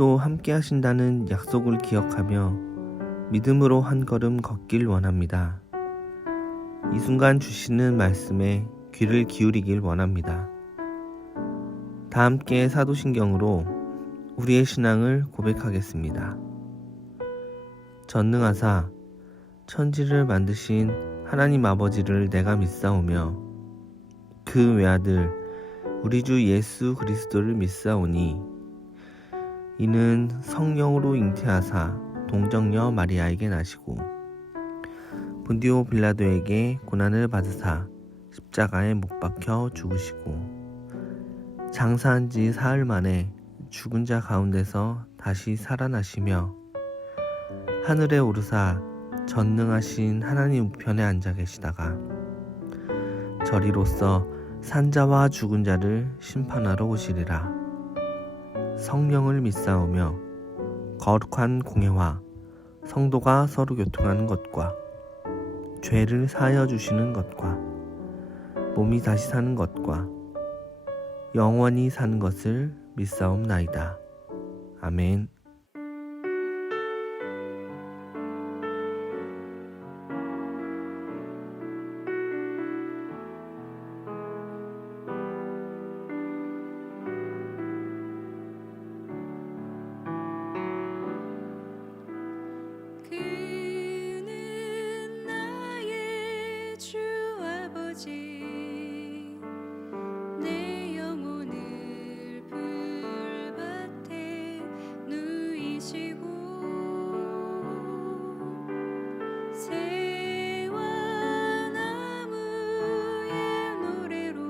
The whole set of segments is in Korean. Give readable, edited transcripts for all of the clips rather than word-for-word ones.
오늘도 함께 하신다는 약속을 기억하며 믿음으로 한 걸음 걷길 원합니다. 이 순간 주시는 말씀에 귀를 기울이길 원합니다. 다 함께 사도신경으로 우리의 신앙을 고백하겠습니다. 전능하사 천지를 만드신 하나님 아버지를 내가 믿사오며 그 외아들 우리 주 예수 그리스도를 믿사오니 이는 성령으로 잉태하사 동정녀 마리아에게 나시고 본디오 빌라도에게 고난을 받으사 십자가에 못 박혀 죽으시고 장사한 지 사흘 만에 죽은 자 가운데서 다시 살아나시며 하늘에 오르사 전능하신 하나님 우편에 앉아 계시다가 저리로서 산자와 죽은 자를 심판하러 오시리라. 성령을 믿사오며 거룩한 공예와 성도가 서로 교통하는 것과 죄를 사하여 주시는 것과 몸이 다시 사는 것과 영원히 사는 것을 믿사옵나이다. 아멘. 그는 나의 주 아버지 내 영혼을 불밭에 누이시고 새와 나무의 노래로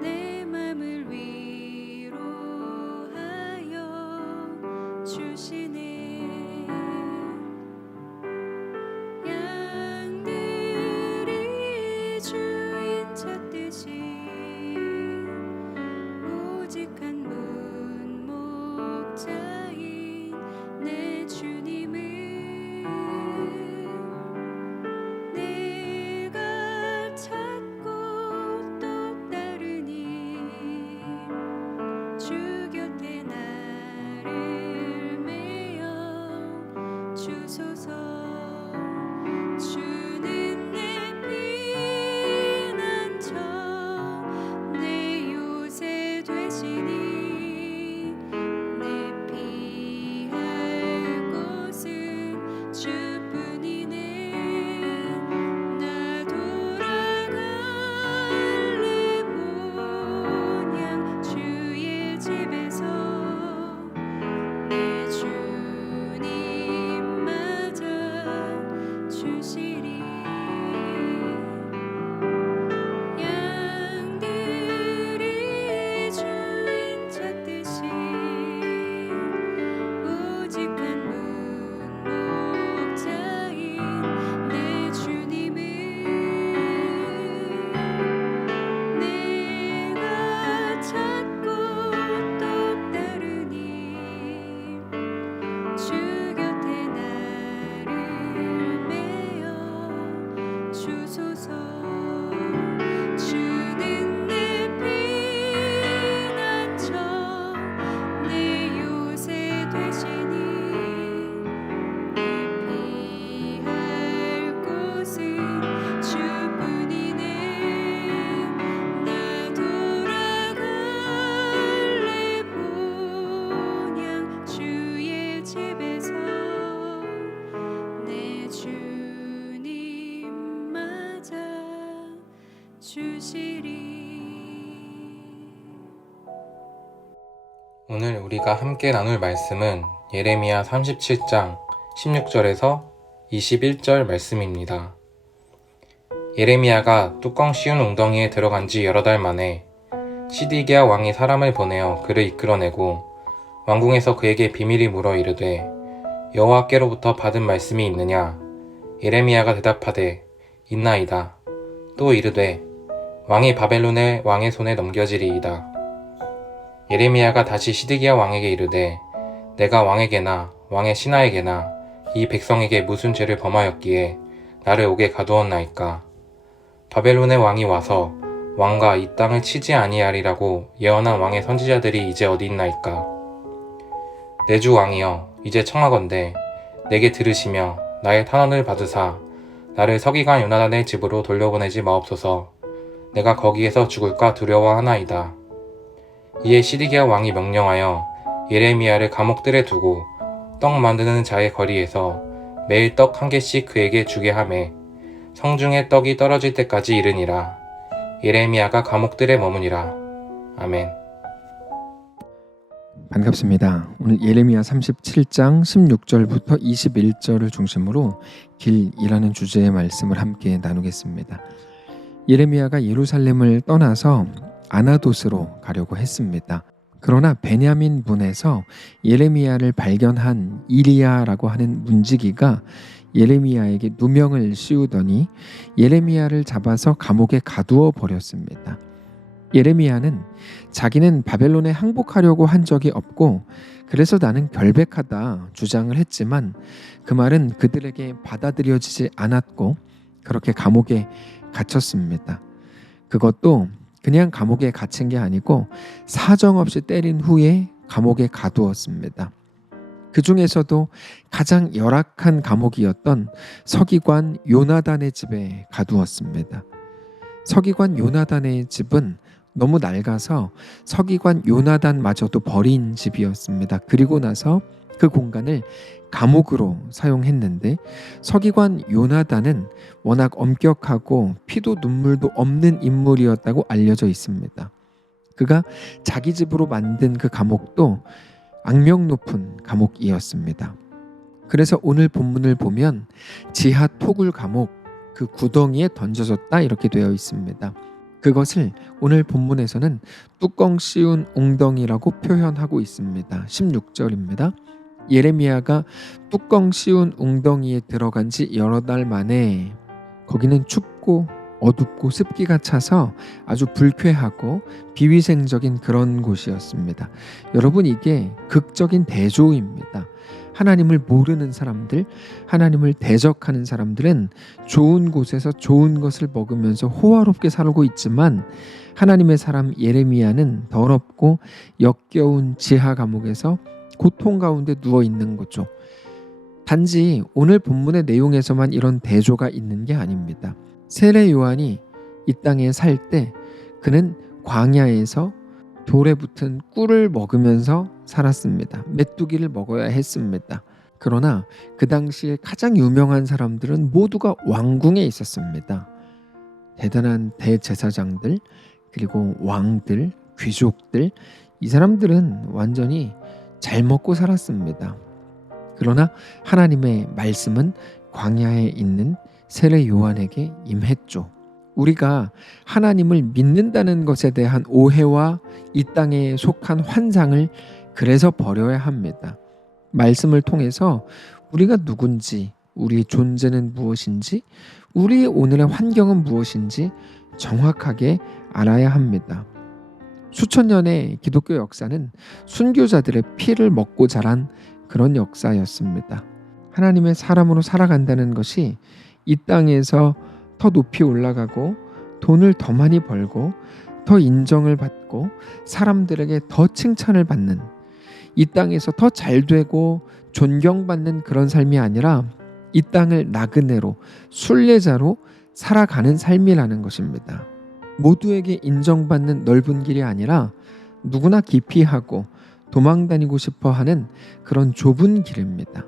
내 맘을 위로하여 주시네. 주인 찾듯이 오직 한 분 목자인 내 주님을 내가 찾고 또 따르니 주 곁에 나를 메어 주소서. 주는 내 내 요새 되시니 내 피할 곳은 주뿐이네. 나 돌아갈래 본향 주의 집에서 내 주님 맞아 주시리. 주는 내 피난처 내 요새 되시니 내 피할 곳은 주뿐이네. 나 돌아갈래 본향 주의 집에서 내 주님 맞아 주시리. 오늘 우리가 함께 나눌 말씀은 예레미야 37장 16절에서 21절 말씀입니다. 예레미야가 뚜껑 씌운 웅덩이에 들어간 지 여러 달 만에 시디기야 왕이 사람을 보내어 그를 이끌어내고 왕궁에서 그에게 비밀이 물어 이르되 여호와께로부터 받은 말씀이 있느냐? 예레미야가 대답하되 있나이다. 또 이르되 왕이 바벨론의 왕의 손에 넘겨지리이다. 예레미야가 다시 시드기야 왕에게 이르되 내가 왕에게나 왕의 신하에게나 이 백성에게 무슨 죄를 범하였기에 나를 옥에 가두었나이까. 바벨론의 왕이 와서 왕과 이 땅을 치지 아니하리라고 예언한 왕의 선지자들이 이제 어디 있나이까. 내 주 왕이여, 이제 청하건대 내게 들으시며 나의 탄원을 받으사 나를 서기관 요나단의 집으로 돌려보내지 마옵소서. 내가 거기에서 죽을까 두려워하나이다. 이에 시드기야 왕이 명령하여 예레미야를 감옥들에 두고 떡 만드는 자의 거리에서 매일 떡 한 개씩 그에게 주게 하매 성중에 떡이 떨어질 때까지 이르니라. 예레미야가 감옥들에 머무니라. 아멘. 반갑습니다. 오늘 예레미야 37장 16절부터 21절을 중심으로 길이라는 주제의 말씀을 함께 나누겠습니다. 예레미야가 예루살렘을 떠나서 아나돗으로 가려고 했습니다. 그러나 베냐민 문에서 예레미야를 발견한 이리야라고 하는 문지기가 예레미야에게 누명을 씌우더니 예레미야를 잡아서 감옥에 가두어 버렸습니다. 예레미야는 자기는 바벨론에 항복하려고 한 적이 없고 그래서 나는 결백하다 주장을 했지만 그 말은 그들에게 받아들여지지 않았고 그렇게 감옥에 갇혔습니다. 그것도 그냥 감옥에 갇힌 게 아니고 사정없이 때린 후에 감옥에 가두었습니다. 그 중에서도 가장 열악한 감옥이었던 서기관 요나단의 집에 가두었습니다. 서기관 요나단의 집은 너무 낡아서 서기관 요나단마저도 버린 집이었습니다. 그리고 나서 그 공간을 감옥으로 사용했는데 서기관 요나단은 워낙 엄격하고 피도 눈물도 없는 인물이었다고 알려져 있습니다. 그가 자기 집으로 만든 그 감옥도 악명 높은 감옥이었습니다. 그래서 오늘 본문을 보면 지하 토굴 감옥 그 구덩이에 던져졌다 이렇게 되어 있습니다. 그것을 오늘 본문에서는 뚜껑 씌운 웅덩이라고 표현하고 있습니다. 16절입니다. 예레미야가 뚜껑 씌운 웅덩이에 들어간 지 여러 달 만에 거기는 춥고 어둡고 습기가 차서 아주 불쾌하고 비위생적인 그런 곳이었습니다. 여러분 이게 극적인 대조입니다. 하나님을 모르는 사람들, 하나님을 대적하는 사람들은 좋은 곳에서 좋은 것을 먹으면서 호화롭게 살고 있지만 하나님의 사람 예레미야는 더럽고 역겨운 지하 감옥에서 고통 가운데 누워 있는 거죠. 단지 오늘 본문의 내용에서만 이런 대조가 있는 게 아닙니다. 세례 요한이 이 땅에 살 때 그는 광야에서 돌에 붙은 꿀을 먹으면서 살았습니다. 메뚜기를 먹어야 했습니다. 그러나 그 당시에 가장 유명한 사람들은 모두가 왕궁에 있었습니다. 대단한 대제사장들, 그리고 왕들, 귀족들, 이 사람들은 완전히 잘 먹고 살았습니다. 그러나 하나님의 말씀은 광야에 있는 세례 요한에게 임했죠. 우리가 하나님을 믿는다는 것에 대한 오해와 이 땅에 속한 환상을 그래서 버려야 합니다. 말씀을 통해서 우리가 누군지, 우리의 존재는 무엇인지, 우리의 오늘의 환경은 무엇인지 정확하게 알아야 합니다. 수천 년의 기독교 역사는 순교자들의 피를 먹고 자란 그런 역사였습니다. 하나님의 사람으로 살아간다는 것이 이 땅에서 더 높이 올라가고 돈을 더 많이 벌고 더 인정을 받고 사람들에게 더 칭찬을 받는 이 땅에서 더 잘되고 존경받는 그런 삶이 아니라 이 땅을 나그네로 순례자로 살아가는 삶이라는 것입니다. 모두에게 인정받는 넓은 길이 아니라 누구나 기피하고 도망다니고 싶어 하는 그런 좁은 길입니다.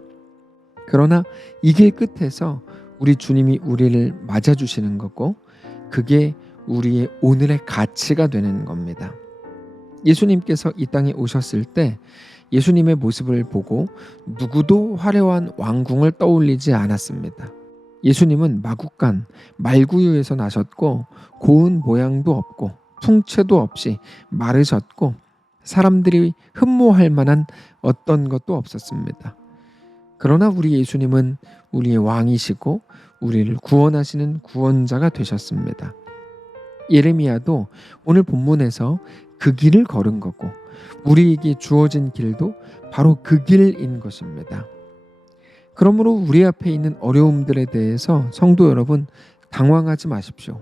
그러나 이 길 끝에서 우리 주님이 우리를 맞아주시는 거고 그게 우리의 오늘의 가치가 되는 겁니다. 예수님께서 이 땅에 오셨을 때 예수님의 모습을 보고 누구도 화려한 왕궁을 떠올리지 않았습니다. 예수님은 마국간 말구유에서 나셨고 고운 모양도 없고 풍채도 없이 마르셨고 사람들이 흠모할 만한 어떤 것도 없었습니다. 그러나 우리 예수님은 우리의 왕이시고 우리를 구원하시는 구원자가 되셨습니다. 예레미야도 오늘 본문에서 그 길을 걸은 거고 우리에게 주어진 길도 바로 그 길인 것입니다. 그러므로 우리 앞에 있는 어려움들에 대해서 성도 여러분 당황하지 마십시오.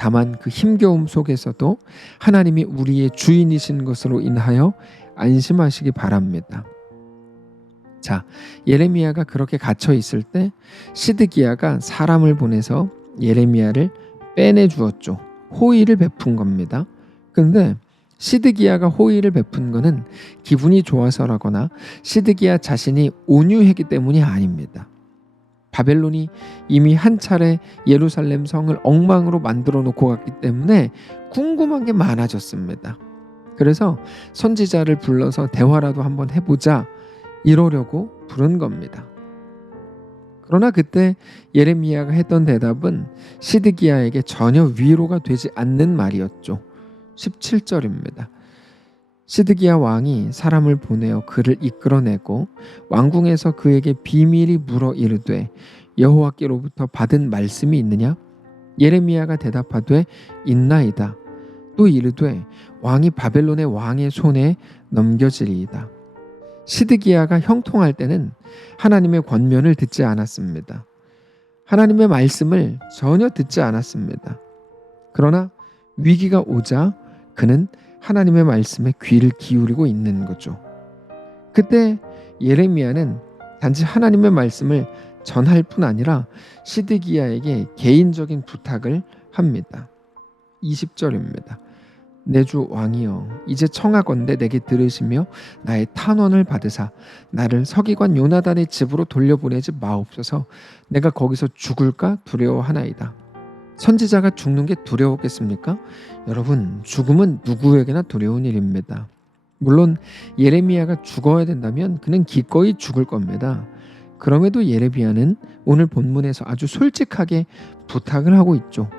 다만 그 힘겨움 속에서도 하나님이 우리의 주인이신 것으로 인하여 안심하시기 바랍니다. 자, 예레미야가 그렇게 갇혀 있을 때 시드기야가 사람을 보내서 예레미야를 빼내 주었죠. 호의를 베푼 겁니다. 근데 시드기야가 호의를 베푼 것은 기분이 좋아서라거나 시드기야 자신이 온유했기 때문이 아닙니다. 바벨론이 이미 한 차례 예루살렘 성을 엉망으로 만들어 놓고 갔기 때문에 궁금한 게 많아졌습니다. 그래서 선지자를 불러서 대화라도 한번 해보자 이러려고 부른 겁니다. 그러나 그때 예레미야가 했던 대답은 시드기야에게 전혀 위로가 되지 않는 말이었죠. 17절입니다. 시드기야 왕이 사람을 보내어 그를 이끌어내고 왕궁에서 그에게 비밀이 물어 이르되 여호와께로부터 받은 말씀이 있느냐? 예레미야가 대답하되 있나이다. 또 이르되 왕이 바벨론의 왕의 손에 넘겨지리이다. 시드기야가 형통할 때는 하나님의 권면을 듣지 않았습니다. 하나님의 말씀을 전혀 듣지 않았습니다. 그러나 위기가 오자 그는 하나님의 말씀에 귀를 기울이고 있는 거죠. 그때 예레미야는 단지 하나님의 말씀을 전할 뿐 아니라 시드기야에게 개인적인 부탁을 합니다. 20절입니다. 내 주 왕이여, 이제 청하건대 내게 들으시며 나의 탄원을 받으사 나를 서기관 요나단의 집으로 돌려보내지 마옵소서. 내가 거기서 죽을까 두려워하나이다. 선지자가 죽는 게 두려웠겠습니까? 여러분, 죽음은 누구에게나 두려운 일입니다. 물론 예레미야가 죽어야 된다면 그는 기꺼이 죽을 겁니다. 그럼에도 예레미야는 오늘 본문에서 아주 솔직하게 부탁을 하고 있죠.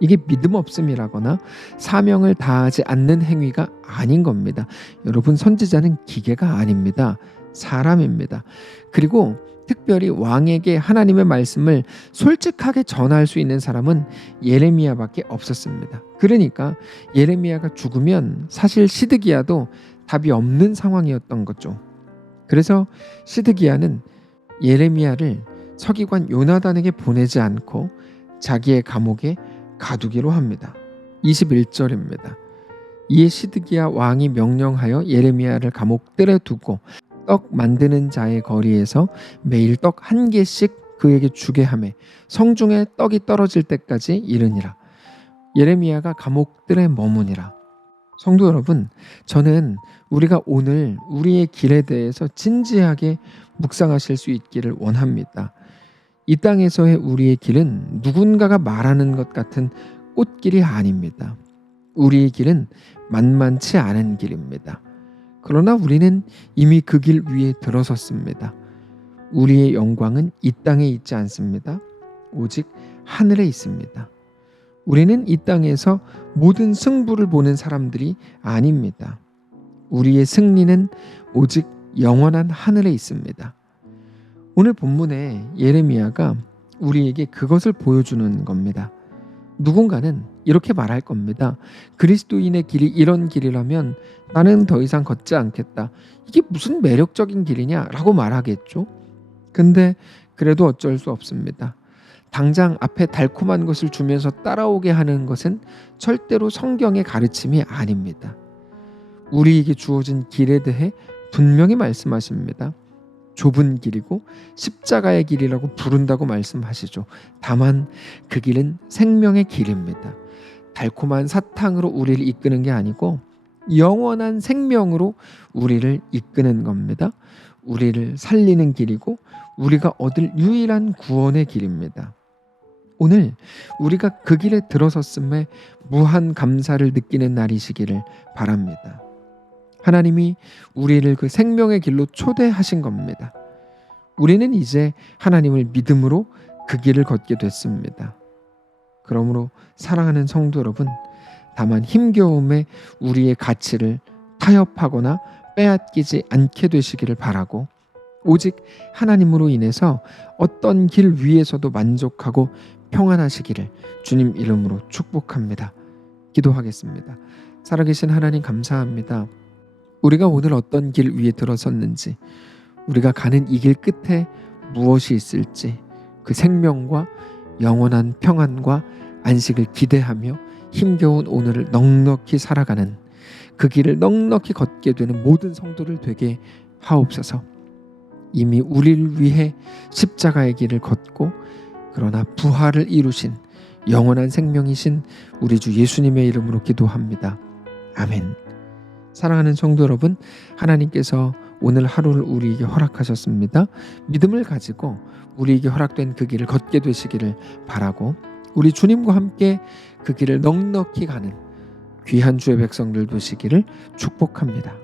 이게 믿음 없음이라거나 사명을 다하지 않는 행위가 아닌 겁니다. 여러분, 선지자는 기계가 아닙니다. 사람입니다. 그리고 특별히 왕에게 하나님의 말씀을 솔직하게 전할 수 있는 사람은 예레미야밖에 없었습니다. 그러니까 예레미야가 죽으면 사실 시드기야도 답이 없는 상황이었던 거죠. 그래서 시드기야는 예레미야를 서기관 요나단에게 보내지 않고 자기의 감옥에 가두기로 합니다. 21절입니다. 이에 시드기야 왕이 명령하여 예레미야를 감옥들에 두고 떡 만드는 자의 거리에서 매일 떡 한 개씩 그에게 주게 하매 성중에 떡이 떨어질 때까지 이르니라. 예레미야가 감옥들에 머무니라. 성도 여러분, 저는 우리가 오늘 우리의 길에 대해서 진지하게 묵상하실 수 있기를 원합니다. 이 땅에서의 우리의 길은 누군가가 말하는 것 같은 꽃길이 아닙니다. 우리의 길은 만만치 않은 길입니다. 그러나 우리는 이미 그 길 위에 들어섰습니다. 우리의 영광은 이 땅에 있지 않습니다. 오직 하늘에 있습니다. 우리는 이 땅에서 모든 승부를 보는 사람들이 아닙니다. 우리의 승리는 오직 영원한 하늘에 있습니다. 오늘 본문에 예레미야가 우리에게 그것을 보여주는 겁니다. 누군가는 이렇게 말할 겁니다. 그리스도인의 길이 이런 길이라면 나는 더 이상 걷지 않겠다. 이게 무슨 매력적인 길이냐? 라고 말하겠죠. 근데 그래도 어쩔 수 없습니다. 당장 앞에 달콤한 것을 주면서 따라오게 하는 것은 절대로 성경의 가르침이 아닙니다. 우리에게 주어진 길에 대해 분명히 말씀하십니다. 좁은 길이고 십자가의 길이라고 부른다고 말씀하시죠. 다만 그 길은 생명의 길입니다. 달콤한 사탕으로 우리를 이끄는 게 아니고 영원한 생명으로 우리를 이끄는 겁니다. 우리를 살리는 길이고 우리가 얻을 유일한 구원의 길입니다. 오늘 우리가 그 길에 들어섰음에 무한 감사를 느끼는 날이시기를 바랍니다. 하나님이 우리를 그 생명의 길로 초대하신 겁니다. 우리는 이제 하나님을 믿음으로 그 길을 걷게 됐습니다. 그러므로 사랑하는 성도 여러분, 다만 힘겨움에 우리의 가치를 타협하거나 빼앗기지 않게 되시기를 바라고 오직 하나님으로 인해서 어떤 길 위에서도 만족하고 평안하시기를 주님 이름으로 축복합니다. 기도하겠습니다. 살아계신 하나님 감사합니다. 우리가 오늘 어떤 길 위에 들어섰는지, 우리가 가는 이 길 끝에 무엇이 있을지, 그 생명과 영원한 평안과 안식을 기대하며 힘겨운 오늘을 넉넉히 살아가는 그 길을 넉넉히 걷게 되는 모든 성도들 되게 하옵소서. 이미 우리를 위해 십자가의 길을 걷고 그러나 부활을 이루신 영원한 생명이신 우리 주 예수님의 이름으로 기도합니다. 아멘. 사랑하는 성도 여러분, 하나님께서 오늘 하루를 우리에게 허락하셨습니다. 믿음을 가지고 우리에게 허락된 그 길을 걷게 되시기를 바라고 우리 주님과 함께 그 길을 넉넉히 가는 귀한 주의 백성들 되시기를 축복합니다.